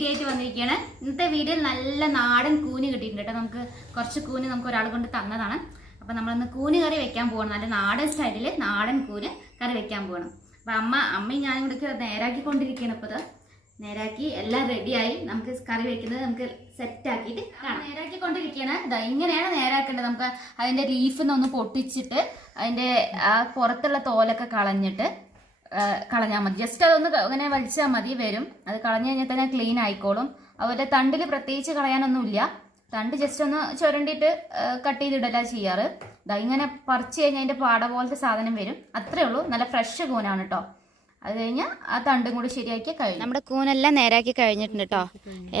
Video ആയിട്ട് വന്നിരിക്കുകയാണ് ഇന്നത്തെ വീഡിയോയിൽ നല്ല നാടൻ കൂന് കിട്ടിയിട്ടുണ്ട് കേട്ടോ. നമുക്ക് കുറച്ച് കൂന് നമുക്ക് ഒരാൾ കൊണ്ട് തന്നതാണ്. അപ്പം നമ്മളിന്ന് കൂന് കറി വെക്കാൻ പോകണം നല്ല നാടൻ സ്റ്റൈലിൽ നാടൻ കൂന് കറി വെക്കാൻ പോകണം അപ്പം അമ്മ അമ്മയും ഞാനും കൂടെ നേരാക്കിക്കൊണ്ടിരിക്കുകയാണ് ഇപ്പോൾ ഇത്. നേരാക്കി എല്ലാം റെഡിയായി നമുക്ക് കറി വെക്കുന്നത് നമുക്ക് സെറ്റ് ആക്കിയിട്ട് കാണാം. നേരാക്കിക്കൊണ്ടിരിക്കുകയാണ് ഇതാ ഇങ്ങനെയാണ് നേരാക്കേണ്ടത്. നമുക്ക് അതിന്റെ ലീഫിൽ ഒന്ന് പൊട്ടിച്ചിട്ട് അതിന്റെ ആ പുറത്തുള്ള തോലൊക്കെ കളഞ്ഞിട്ട് കളഞ്ഞാൽ മതി. ജസ്റ്റ് അതൊന്ന് ഇങ്ങനെ വലിച്ചാൽ മതി വരും. അത് കളഞ്ഞു കഴിഞ്ഞാൽ തന്നെ ക്ലീൻ ആയിക്കോളും. അതുപോലെ തണ്ടിൽ പ്രത്യേകിച്ച് കളയാനൊന്നുമില്ല. തണ്ട് ജസ്റ്റ് ഒന്ന് ചുരണ്ടിയിട്ട് കട്ട് ചെയ്തിടല ചെയ്യാറ്. ഇതാ ഇങ്ങനെ പറിച്ച് കഴിഞ്ഞാൽ അതിന്റെ പാട പോലത്തെ സാധനം വരും. അത്രേ ഉള്ളൂ. നല്ല ഫ്രഷ് കൂനാണ് കേട്ടോ അത് കഴിഞ്ഞാൽ ആ തണ്ടും കൂടി ശരിയാക്കി കഴിഞ്ഞു നമ്മുടെ കൂനെല്ലാം നേരാക്കി കഴിഞ്ഞിട്ടുണ്ട് കേട്ടോ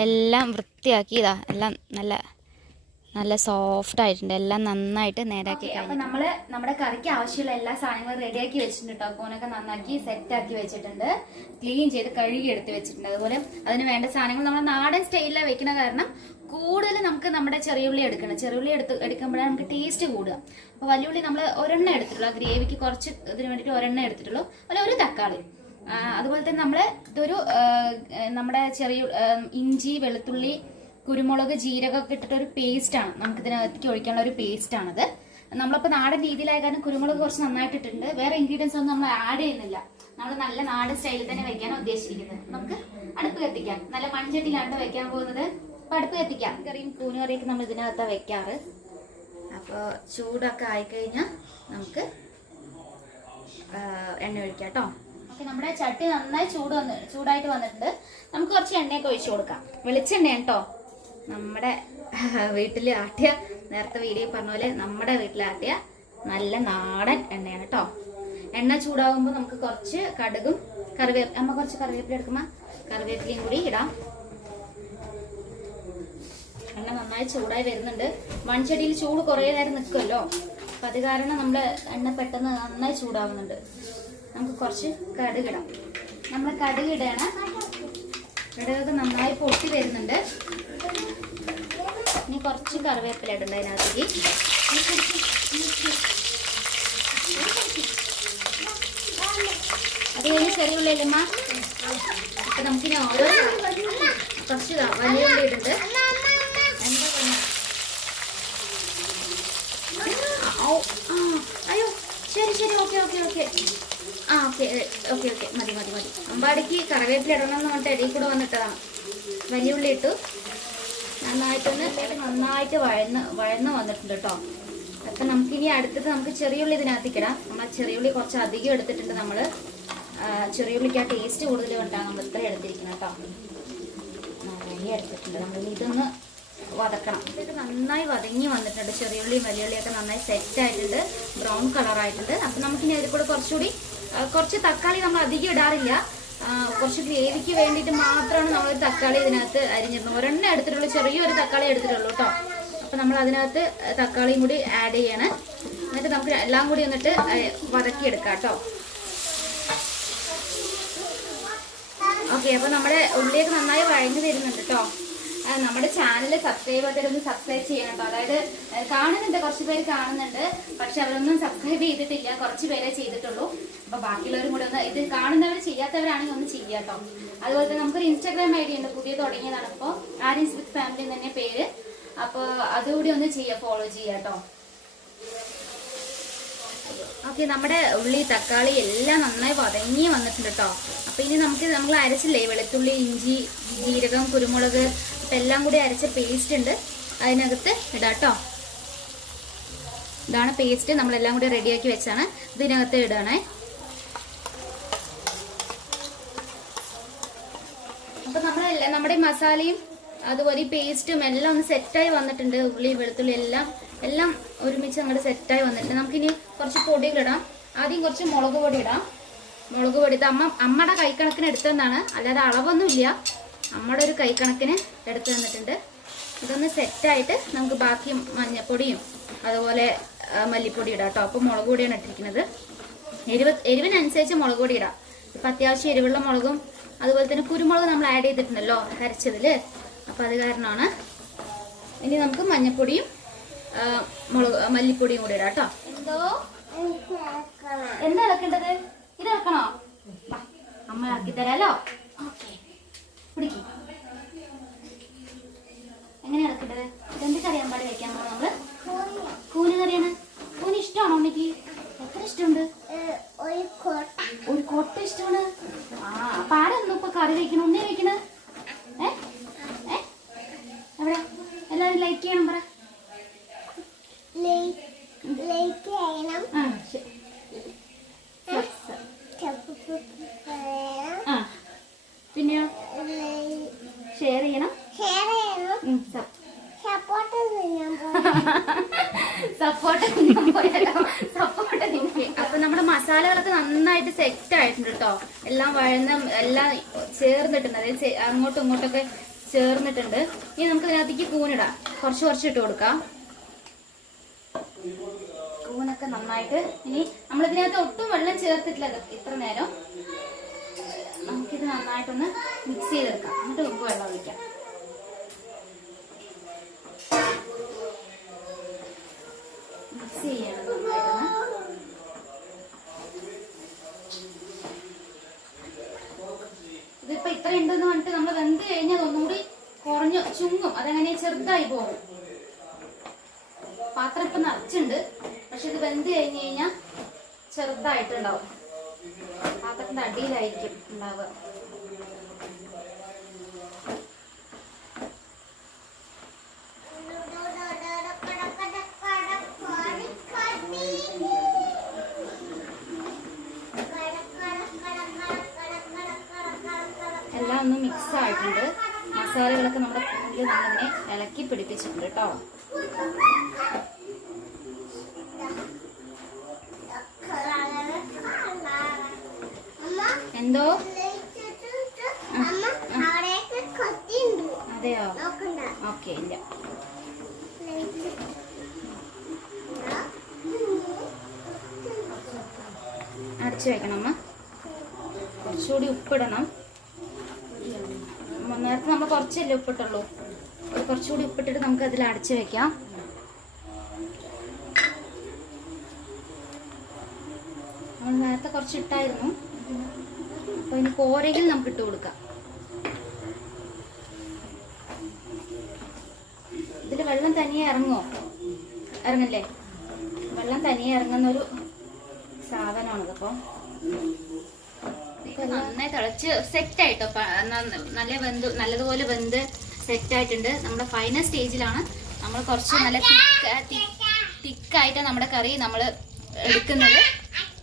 എല്ലാം വൃത്തിയാക്കി ഇതാ. എല്ലാം നല്ല നല്ല സോഫ്റ്റ് ആയിട്ടുണ്ട്. എല്ലാം നന്നായിട്ട് നേരാക്കി അപ്പൊ നമ്മൾ നമ്മുടെ കറിക്ക് ആവശ്യമുള്ള എല്ലാ സാധനങ്ങളും റെഡിയാക്കി വെച്ചിട്ടുണ്ട് കേട്ടോ. കോനൊക്കെ നന്നാക്കി സെറ്റ് ആക്കി വെച്ചിട്ടുണ്ട്. ക്ലീൻ ചെയ്ത് കഴുകി എടുത്ത് വെച്ചിട്ടുണ്ട്. അതുപോലെ അതിന് വേണ്ട സാധനങ്ങൾ നമ്മൾ നാടൻ സ്റ്റൈലിലാണ് വെക്കുന്ന കാരണം കൂടുതൽ നമുക്ക് നമ്മുടെ ചെറിയുള്ളി എടുക്കണം. ചെറിയുള്ളി എടുത്ത് എടുക്കുമ്പോഴാണ് നമുക്ക് ടേസ്റ്റ് കൂടുക. അപ്പോൾ വലിയുള്ളി നമ്മൾ ഒരെണ്ണം എടുത്തിട്ടുള്ളൂ. ഗ്രേവിക്ക് കുറച്ച് ഇതിന് വേണ്ടിയിട്ട് ഒരെണ്ണം എടുത്തിട്ടുള്ളൂ. അതുപോലെ ഒരു തക്കാളി. അതുപോലെ തന്നെ നമ്മൾ ഇതൊരു നമ്മുടെ ചെറിയ ഇഞ്ചി വെളുത്തുള്ളി കുരുമുളക് ജീരകമൊക്കെ ഇട്ടിട്ട് ഒരു പേസ്റ്റാണ് നമുക്ക് ഇതിനകത്തേക്ക് ഒഴിക്കാനുള്ള ഒരു പേസ്റ്റാണത് നമ്മളിപ്പോൾ നാടൻ രീതിയിലായ കാരണം കുരുമുളക് കുറച്ച് നന്നായിട്ട് ഇട്ടിട്ടുണ്ട് വേറെ ഇൻഗ്രീഡിയൻസ് ഒന്നും നമ്മൾ ആഡ് ചെയ്യുന്നില്ല. നമ്മൾ നല്ല നാടൻ സ്റ്റൈലിൽ തന്നെ വെക്കാനാണ് ഉദ്ദേശിക്കുന്നത് നമുക്ക് അടുപ്പ് കത്തിക്കാം. നല്ല മൺചട്ടിയിലാണ് വെക്കാൻ പോകുന്നത്. അപ്പം അടുപ്പ് കത്തിക്കാം. കറിയും കൂനുകറിയൊക്കെ നമ്മൾ ഇതിനകത്താണ് വെക്കാറ്. അപ്പോൾ ചൂടൊക്കെ ആയിക്കഴിഞ്ഞാൽ നമുക്ക് എണ്ണ ഒഴിക്കാം കേട്ടോ. ഓക്കെ നമ്മുടെ ചട്ടി നന്നായി ചൂട് വന്ന് ചൂടായിട്ട് വന്നിട്ടുണ്ട്. നമുക്ക് കുറച്ച് എണ്ണയൊക്കെ ഒഴിച്ചു കൊടുക്കാം. വെളിച്ചെണ്ണ കേട്ടോ. നമ്മുടെ വീട്ടിൽ ആട്ടിയ നേരത്തെ വീഡിയോ പറഞ്ഞ പോലെ നമ്മുടെ വീട്ടിൽ ആട്ടിയ നല്ല നാടൻ എണ്ണയാണ് കേട്ടോ എണ്ണ ചൂടാകുമ്പോൾ നമുക്ക് കുറച്ച് കടുകും കറിവേ അമ്മ കുറച്ച് കറിവേപ്പില എടുക്കുമ്പോൾ കറിവേപ്പിലയും കൂടി ഇടാം. എണ്ണ നന്നായി ചൂടായി വരുന്നുണ്ട്. മൺചട്ടിയിൽ ചൂട് കുറേ നേരം നിൽക്കുമല്ലോ അപ്പം അത് കാരണം നമ്മൾ എണ്ണ പെട്ടെന്ന് നന്നായി ചൂടാവുന്നുണ്ട്. നമുക്ക് കുറച്ച് കടുകിടാം നമ്മൾ കടുകിടയാണ് കടുകൊക്കെ നന്നായി പൊട്ടി വരുന്നുണ്ട്. കുറച്ച് കറിവേപ്പില ഇടണ്ട അതിനകത്തേക്ക്. അത് കഴിഞ്ഞ് ചെറിയ ഉള്ളിയല്ലമ്മ അപ്പൊ നമുക്കിനി ഓരോ കുറച്ച് വലിയ അയ്യോ ശരി ശരി ഓക്കെ ഓക്കെ ഓക്കെ. ആ ഓക്കെ ഓക്കെ ഓക്കെ മതി മതി മതി. അമ്പാടിക്ക് കറിവേപ്പില ഇടണം എന്ന് പറഞ്ഞിട്ട് ഇടയിൽ കൂടെ വന്നിട്ടതാണ് വലിയ ഉള്ളി ഇട്ടു. നന്നായിട്ടൊന്ന് നന്നായിട്ട് വഴന്ന് വഴന്ന് വന്നിട്ടുണ്ട് കേട്ടോ അപ്പം നമുക്കിനി അടുത്തത് നമുക്ക് ചെറിയുള്ളി ഇടാം. നമ്മൾ ചെറിയുള്ളി കുറച്ച് അധികം എടുത്തിട്ടുണ്ട് നമ്മൾ ചെറിയുള്ളിക്ക് ആ ടേസ്റ്റ് കൂടുതൽ കൊണ്ടാണ് നമ്മൾ ഇത്ര എടുത്തിരിക്കുന്നത് കേട്ടോ നിറയെ എടുത്തിട്ടുണ്ട്. നമ്മൾ ഇതൊന്ന് വതക്കണം. ഇതൊക്കെ നന്നായി വതങ്ങി വന്നിട്ടുണ്ട്. ചെറിയുള്ളിയും വലിയുള്ളിയൊക്കെ നന്നായി സെറ്റ് ആയിട്ടുണ്ട്. ബ്രൗൺ കളറായിട്ടുണ്ട് അപ്പം നമുക്കിനി അതിൽ കൂടെ കുറച്ചുകൂടി കുറച്ച് തക്കാളി നമ്മൾ അധികം ഇടാറില്ല. കുറച്ച് ഗ്രേവിക്ക് വേണ്ടിയിട്ട് മാത്രമാണ് നമ്മൾ തക്കാളി ഇതിനകത്ത് അരിഞ്ഞിരുന്നത്. ഒരെണ്ണം എടുത്തിട്ടുള്ളൂ ചെറിയൊരു തക്കാളി എടുത്തിട്ടുള്ളൂ കേട്ടോ. അപ്പം നമ്മൾ അതിനകത്ത് തക്കാളിയും കൂടി ആഡ് ചെയ്യണം. എന്നിട്ട് നമുക്ക് എല്ലാം കൂടി എന്നിട്ട് വതക്കിയെടുക്കാം കേട്ടോ. ഓക്കെ അപ്പോൾ നമ്മുടെ ഉള്ളിയൊക്കെ നന്നായി വഴഞ്ഞു വരുന്നുണ്ട് കേട്ടോ. നമ്മുടെ ചാനൽ സബ്സ്ക്രൈബ് ചെയ്തവരൊന്ന് സബ്സ്ക്രൈബ് ചെയ്യണം കേട്ടോ അതായത് കാണുന്നുണ്ട് കുറച്ച് പേര് കാണുന്നുണ്ട്. പക്ഷെ അവരൊന്നും സബ്സ്ക്രൈബ് ചെയ്തിട്ടില്ല. കുറച്ച് പേരെ ചെയ്തിട്ടുള്ളൂ. അപ്പൊ ബാക്കിയുള്ളവരും കൂടെ ഒന്ന് ഇത് കാണുന്നവർ ചെയ്യാത്തവരാണെങ്കിൽ ഒന്ന് ചെയ്യുക കേട്ടോ അതുപോലെ തന്നെ നമുക്കൊരു ഇൻസ്റ്റാഗ്രാം ഐ ഡി ഉണ്ട്. പുതിയ തുടങ്ങിയതാണ് ഇപ്പോൾ ആര്യൻസ് വിത്ത് ഫാമിലി തന്നെ പേര്. അപ്പോൾ അതുകൂടി ഒന്ന് ചെയ്യുക ഫോളോ ചെയ്യുക കേട്ടോ ഓക്കെ നമ്മുടെ ഉള്ളി തക്കാളി എല്ലാം നന്നായി വതങ്ങി വന്നിട്ടുണ്ട് കേട്ടോ അപ്പൊ ഇനി നമുക്ക് നമ്മൾ അരച്ചില്ലേ? വെളുത്തുള്ളി ഇഞ്ചി ജീരകം കുരുമുളക് അപ്പൊ എല്ലാം കൂടി അരച്ച പേസ്റ്റ് ഉണ്ട്. അതിനകത്ത് ഇടാട്ടോ ഇതാണ് പേസ്റ്റ് നമ്മളെല്ലാം കൂടി റെഡിയാക്കി വെച്ചാണ് ഇതിനകത്ത് ഇടണേ. അപ്പം നമ്മളെല്ലാം നമ്മുടെ മസാലയും അതുപോലെ പേസ്റ്റും എല്ലാം ഒന്ന് സെറ്റായി വന്നിട്ടുണ്ട്. ഉള്ളി വെളുത്തുള്ളി എല്ലാം എല്ലാം ഒരുമിച്ച് നമ്മുടെ സെറ്റായി വന്നിട്ടുണ്ട്. നമുക്കിനി കുറച്ച് പൊടികളിടാം ആദ്യം കുറച്ച് മുളക് പൊടി ഇടാം. മുളക് പൊടി ഇത് അമ്മ അമ്മയുടെ കൈക്കണക്കിന് എടുത്തതെന്നാണ്. അല്ലാതെ അളവൊന്നുമില്ല. അമ്മയുടെ ഒരു കൈക്കണക്കിന് എടുത്തു തന്നിട്ടുണ്ട്. ഇതൊന്ന് സെറ്റായിട്ട് നമുക്ക് ബാക്കി മഞ്ഞപ്പൊടിയും അതുപോലെ മല്ലിപ്പൊടി ഇടാം കേട്ടോ. അപ്പോൾ മുളക് പൊടിയാണ് ഇട്ടിരിക്കുന്നത്. എരിവ് എരിവിനനുസരിച്ച് മുളക് പൊടി ഇടാം. ഇപ്പം അത്യാവശ്യം എരിവുള്ള മുളകും അതുപോലെ തന്നെ കുരുമുളക് നമ്മൾ ആഡ് ചെയ്തിട്ടുണ്ടല്ലോ അരച്ചതിൽ അപ്പോൾ അത് കാരണമാണ് ഇനി നമുക്ക് മഞ്ഞപ്പൊടിയും മുളക് മല്ലിപ്പൊടിയും കൂടി ഇടാം കേട്ടോ. എന്തോ? എന്താ ഇളക്കേണ്ടത്? ഇത് ഇളക്കണോ? അമ്മ ഇളക്കി തരാലോ. പിടിക്കും. എങ്ങനെ ഇറക്കേണ്ടത് ഇതെന്ത് കറിയാൻ പാടി വെക്കാൻ പോകുന്നത് നമ്മൾ? കൂന് കറിയാണ്. കൂന് ഇഷ്ടമാണോ ഉണ്ണിക്ക്? എത്ര ഇഷ്ടമുണ്ട് ഒരു കോട്ട ഒരു കൊട്ട ഇഷ്ടമാണ് ആ അപ്പൊ ആരൊന്നും ഇപ്പൊ കറി വെക്കണം? ഉണ്ണി വെക്കണ? ഏ? ഏ? എവിടെ? എല്ലാവരും ലൈക്ക് ചെയ്യണം പറ. ലൈക്ക് ചെയ്യണം. ആ ശരി. ആ പിന്നെയോ ഷെയർ ചെയ്യണം ഷെയർ ചെയ്യണം ഉം, സ- സപ്പോർട്ട് ചെയ്യാൻ സപ്പോർട്ട് സപ്പോർട്ട് അപ്പൊ നമ്മുടെ മസാലകളൊക്കെ നന്നായിട്ട് സെറ്റ് ആയിട്ടുണ്ട് കേട്ടോ എല്ലാം വഴന്ന് എല്ലാം ചേർന്നിട്ടുണ്ട്. അതായത് അങ്ങോട്ടും ഇങ്ങോട്ടൊക്കെ ചേർന്നിട്ടുണ്ട്. ഇനി നമുക്ക് ഇതിനകത്തേക്ക് കൂനിടാം കുറച്ച് കുറച്ച് ഇട്ട് കൊടുക്കാം. കൂനൊക്കെ നന്നായിട്ട് ഇനി നമ്മൾ ഇതിനകത്ത് ഒട്ടും വെള്ളം ചേർത്തിട്ടില്ല ഇത് ഇത്ര നേരം. നമുക്കിത് നന്നായിട്ടൊന്ന് മിക്സ് ചെയ്തെടുക്കാം. എന്നിട്ട് ഉപ്പ് വെള്ളം ഒഴിക്കാം മിക്സ് ചെയ്യണം നന്നായിട്ടൊന്ന് ഇതിപ്പോ ഇത്ര ഉണ്ടെന്ന് പറഞ്ഞിട്ട് നമ്മൾ വെന്ത് കഴിഞ്ഞാൽ ഒന്നുകൂടി കുറഞ്ഞ് ചുങ്ങും. അതങ്ങനെ ചെറുതായി പോകും. പാത്രം ഇപ്പൊ നിറച്ചുണ്ട് പക്ഷെ ഇത് വെന്ത് കഴിഞ്ഞ് കഴിഞ്ഞാൽ ചെറുതായിട്ടുണ്ടാവും. പാത്രത്തിന്റെ അടിയിലായിരിക്കും ഉണ്ടാവുക എല്ലാം ഒന്ന് മിക്സ് ആയിട്ടുണ്ട് മസാലകളൊക്കെ നമ്മുടെ കൂടുതൽ നമ്മളിങ്ങനെ ഇളക്കി പിടിപ്പിച്ചിട്ടുണ്ട് കേട്ടോ. എന്തോ? അതെയോ? ഓക്കെ ഇല്ല. അടച്ചു വെക്കണം അമ്മ. കുറച്ചുകൂടി ഉപ്പിടണം. നേരത്തെ നമ്മൾ കുറച്ചല്ലേ ഉപ്പിട്ടുള്ളൂ. ഒരു കുറച്ചുകൂടി ഉപ്പിട്ടിട്ട് നമുക്ക് അതിൽ അടച്ചു വെക്കാം. നമ്മൾ നേരത്തെ കുറച്ച് ഇട്ടായിരുന്നു അപ്പൊ ഇനി കോരയിൽ നമുക്ക് ഇട്ട് കൊടുക്കാം. ഇതിൽ വെള്ളം തനിയെ ഇറങ്ങുമോ ഇറങ്ങില്ലേ? വെള്ളം തനിയെ ഇറങ്ങുന്ന ഒരു സാധനമാണിത് അപ്പോൾ നന്നായി തിളച്ച് സെറ്റ് ആയിട്ടോ നല്ല വെന്ത് നല്ലതുപോലെ വെന്ത് സെറ്റ് ആയിട്ടുണ്ട് നമ്മുടെ ഫൈനൽ സ്റ്റേജിലാണ് നമ്മൾ കുറച്ച് നല്ല തിക്ക് തിക്കായിട്ട് നമ്മുടെ കറി നമ്മൾ എടുക്കുന്നത്.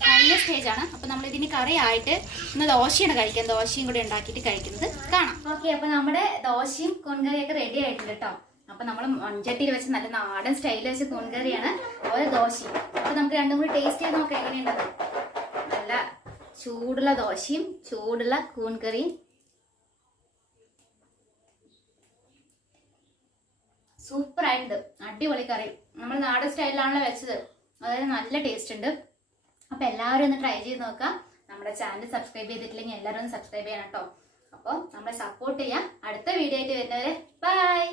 ഫൈനൽ സ്റ്റേജ് ആണ് അപ്പൊ നമ്മൾ ഇതിന് കറിയായിട്ട് ഇന്ന് ദോശയാണ് കഴിക്കാൻ ദോശയും കൂടി ഉണ്ടാക്കിയിട്ട് കഴിക്കുന്നത്. കാണാം. ഓക്കെ അപ്പൊ നമ്മുടെ ദോശയും കോൺകറിയൊക്കെ റെഡി ആയിട്ടുണ്ട് കേട്ടോ അപ്പൊ നമ്മൾ മൺചട്ടിയിൽ വെച്ച് നല്ല നാടൻ സ്റ്റൈലിൽ വെച്ച് കോൺകറിയാണ് ഓരോ ദോശയും. അപ്പൊ നമുക്ക് രണ്ടും കൂടി ടേസ്റ്റ് ചെയ്ത് നോക്കാം എങ്ങനെയുണ്ടെന്ന്. ചൂടുള്ള ദോശയും ചൂടുള്ള കൂൺകറിയും സൂപ്പർ ആയിട്ടുണ്ട്. അടിപൊളി കറി. നമ്മൾ നാടൻ സ്റ്റൈലിലാണല്ലോ വെച്ചത്. അതായത് നല്ല ടേസ്റ്റ് ഉണ്ട്. അപ്പൊ എല്ലാവരും ഒന്ന് ട്രൈ ചെയ്ത് നോക്കാം. നമ്മുടെ ചാനൽ സബ്സ്ക്രൈബ് ചെയ്തിട്ടില്ലെങ്കിൽ എല്ലാവരും ഒന്ന് സബ്സ്ക്രൈബ് ചെയ്യണം കേട്ടോ. അപ്പോൾ നമ്മളെ സപ്പോർട്ട് ചെയ്യാം. അടുത്ത വീഡിയോ ആയിട്ട് വരുന്നവരെ ബൈ